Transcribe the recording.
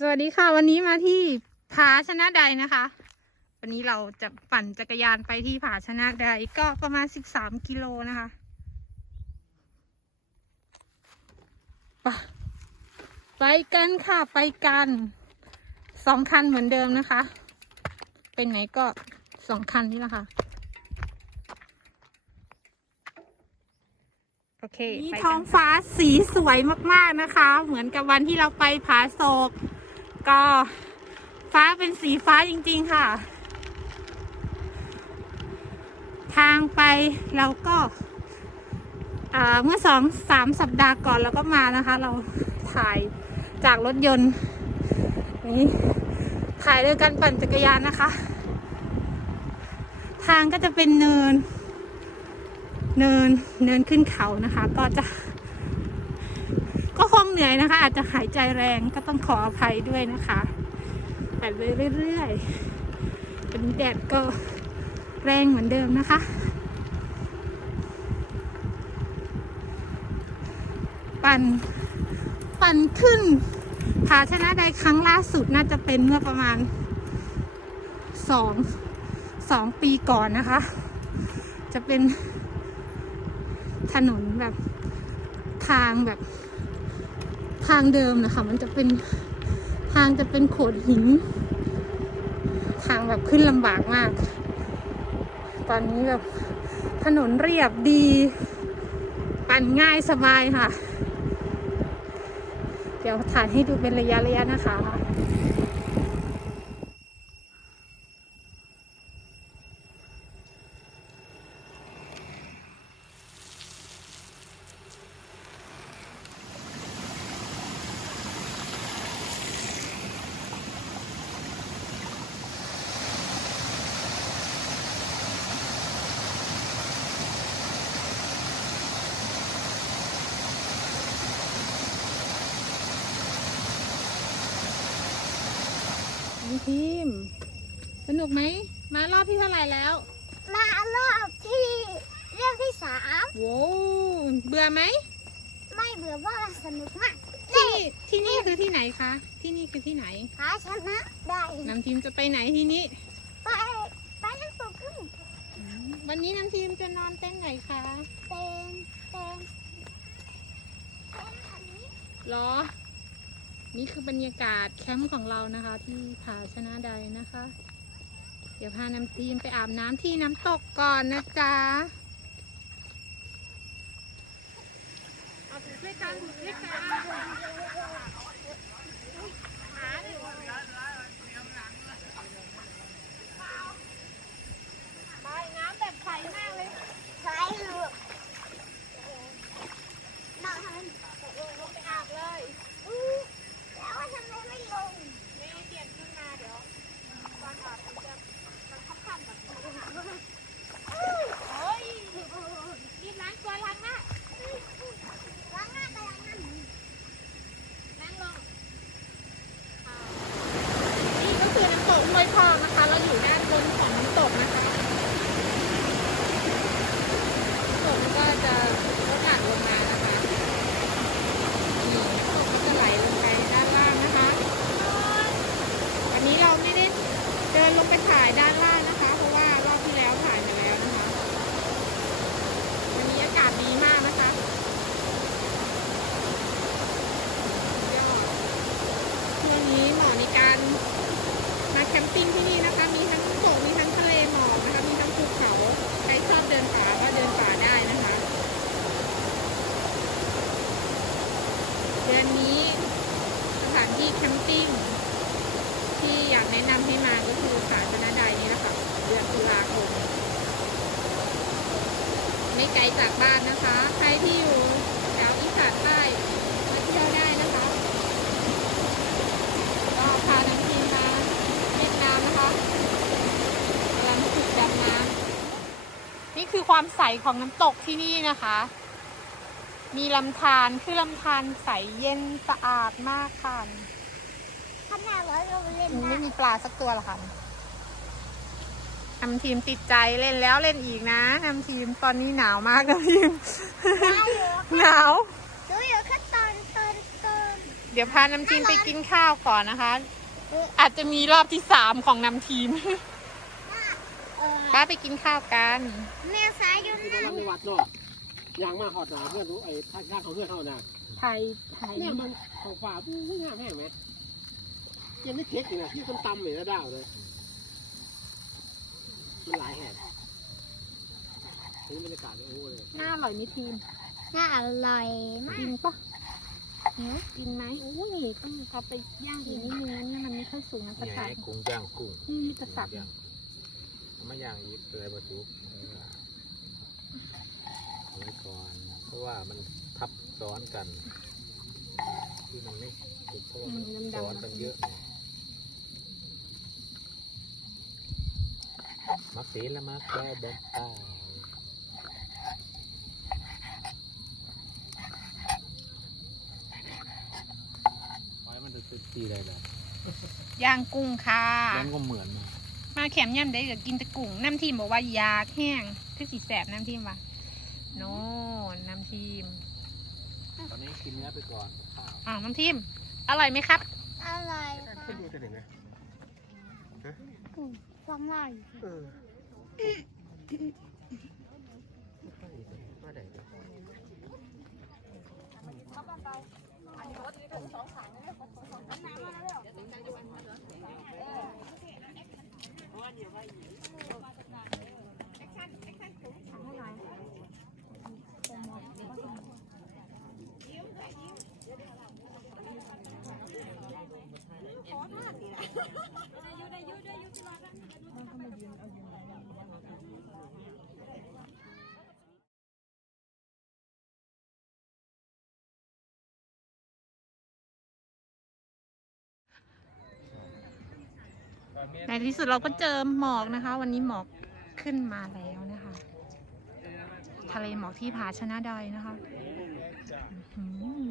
สวัสดีค่ะวันนี้มาที่ผาชนะใดนะคะ วันนี้เราจะปั่นจักรยานไปที่ผาชนะใดก็ประมาณสิบสามกิโลนะคะไปไปกันค่ะไปกันสองคันเหมือนเดิมนะคะ เป็นไหนก็สองคันนี่แหละค่ะโอเคนี่ท้องฟ้าสีสวยมากๆนะคะ เหมือนกับวันที่เราไปผาโศก ก็ ฟ้าเป็นสีฟ้าจริง ๆ ค่ะ ทางไปเราก็เมื่อสองสามสัปดาห์ก่อนเราก็มานะคะ เราถ่ายจากรถยนต์นี่ถ่ายด้วยกันปั่นจักรยานนะคะ ทางก็จะเป็นเนิน เนินเนินขึ้นเขานะคะ ก็จะ คงเหนื่อยนะคะ อาจจะหายใจแรงก็ต้องขออภัยด้วยนะคะแต่เรื่อยๆเป็นแดดก็แรงเหมือนเดิมนะคะปั่นปั่นขึ้นผาชนะใดครั้งล่าสุดน่าจะเป็นเมื่อประมาณสองสองปีก่อนนะคะ จะเป็นถนนแบบทางแบบ ทางเดิมนะคะ มันจะเป็นทางจะเป็นโขดหิน ทางแบบขึ้นลำบากมาก ตอนนี้แบบถนนเรียบดี ปั่นง่ายสบายค่ะ เดี๋ยวถ่ายให้ดูเป็นระยะระยะนะคะ น้องพิมพ์สนุกไหม มารอบที่เท่าไหร่แล้วมารอบที่เรื่องที่สามโว้วเบื่อไหม ไม่เบื่อเพราะว่าสนุกมากที่ที่นี่คือที่ไหนคะ ที่นี่คือที่ไหนหาชนะได้น้ำทีมจะไปไหนที่นี้ ไปไปนั่งตกขึ้น วันนี้น้ำทีมจะนอนเต้นท์ไหนคะ เต็มเต็มเต็มอันนี้หรอ นี่คือบรรยากาศแคมป์ของเรานะคะ ที่ผาชนะใดนะคะ เดี๋ยวพาน้ำทีมไปอาบน้ำที่น้ำตกก่อนนะจ๊ะเอาถือช่วยกันถือช่วยกันไปน้ำแบบใสมากเลย ใช้ลูกนอน ตกลงลงไปอาบเลย อู้แล้วว่าทำไมไม่ลง ไม่เปลี่ยนขึ้นมาเดี๋ยวตอนอาบมันจะมันค่ำๆแบบเฮ้ยรีบล้างตัวล้างหน้า ล้างหน้าไปล้างหน้า นั่งลงอ่านี่ก็คือน้ำตกห้วยทองนะคะ เราอยู่ด้านบนของน้ำตกนะคะน้ำตกมันก็จะลดหลั่นลงมานะคะนี่น้ำตกก็จะไหลลงไปด้านล่างนะคะ วันนี้เราไม่ได้ เดินลงไปถ่ายด้านล่างนะคะ เพราะว่ารอบที่แล้วถ่ายไปแล้วนะคะ วันนี้อากาศดีมากนะคะยอดช่วงนี้เหมาะในการมาแคมปิ้งที่นี่นะคะ มีทั้งน้ำตกมีทั้งทะเลหมอกนะคะ มีทั้งภูเขา ใครชอบเดินป่าก็เดินป่าได้นะคะ เดือนนี้สถานที่แคมปิ้ง ที่อยากแนะนำให้มาก็คือผาชนะใดนี่แหละค่ะเดือนตุลาคม ไม่ไกลจากบ้านนะคะ ใครที่อยู่แถวอีสานใต้มาเที่ยวได้นะคะก็พาน้ำทีมมาเล่นน้ำนะคะกำลังฝึกดำน้ำนี่คือความใสของน้ำตกที่นี่นะคะ มีลำธารคือลำธารใสเย็นสะอาดมากค่ะขนาดเราลงเล่นไม่น้ำมีปลาสักตัวหรอคะ ทำทีมติดใจเล่นแล้วเล่นอีกนะทำทีมตอนนี้หนาวมากนะทีมได้เหรอหนาวดูอยู่แค่ตอนตอนตอนอเดี๋ยวพานำทีมไปกินข้าวก่อนนะคะ อาจจะมีรอบที่สามของนำทีมเออป้าไปกินข้าวกันแม่สายอยู่ที่นั่กำลันงในวัดเนาะยางมาหอดหนาเพื่อนรู้ไอ้ท่าท่าเขาเพื่อนเขาน่ะไทยไทยเนี่ยมันของฝ่าไม่ง่ายแม่ไหมยังไม่เท็จอยู่นะที่ต้นตำเหมือนระดาวเลย มันหลายแห่งนี่บรรยากาศเลยโอ้โหเลยน่าอร่อยไหมทีมน่าอร่อยมากกินปะหิวกินไหมโอ้ยต้องเขาไปย่างอีกนิดนึงนะเนี่ยมันไม่ค่อยสุกนะสนี่กัดไงกุ้งย่างกุ้งอืมจะสับ ย่างเอามาย่างอีกเลยประตูเอาไว้ก่อนเพราะว่ามันทับซ้อนกัน ที่มันไม่ติดเพราะว่ามันซ้อนกันเยอะ มาสีละมาแก้บนตาไว้มันจะติดทีอะไรแบบย่างกุ้งค่ะ มันก็เหมือนมามาแขมย่ำได้ก็กินแต่กุ้งน้ำทีมบอกว่าอยากแห้งคือสีแสบน้ำทีมว่ะโน่นน้ำทีมตอนนี้กินเนื้อไปก่อนข้าวอ้าวน้ำทีม อร่อยไหมครับอร่อยค่ะขึ้นดูจะถึงไงความอร่อย เออ ว่าไหนเดี๋ยว ในที่สุดเราก็เจอหมอกนะคะ วันนี้หมอกขึ้นมาแล้วนะคะ ทะเลหมอกที่ผาชนะดอยนะคะอื้อหือ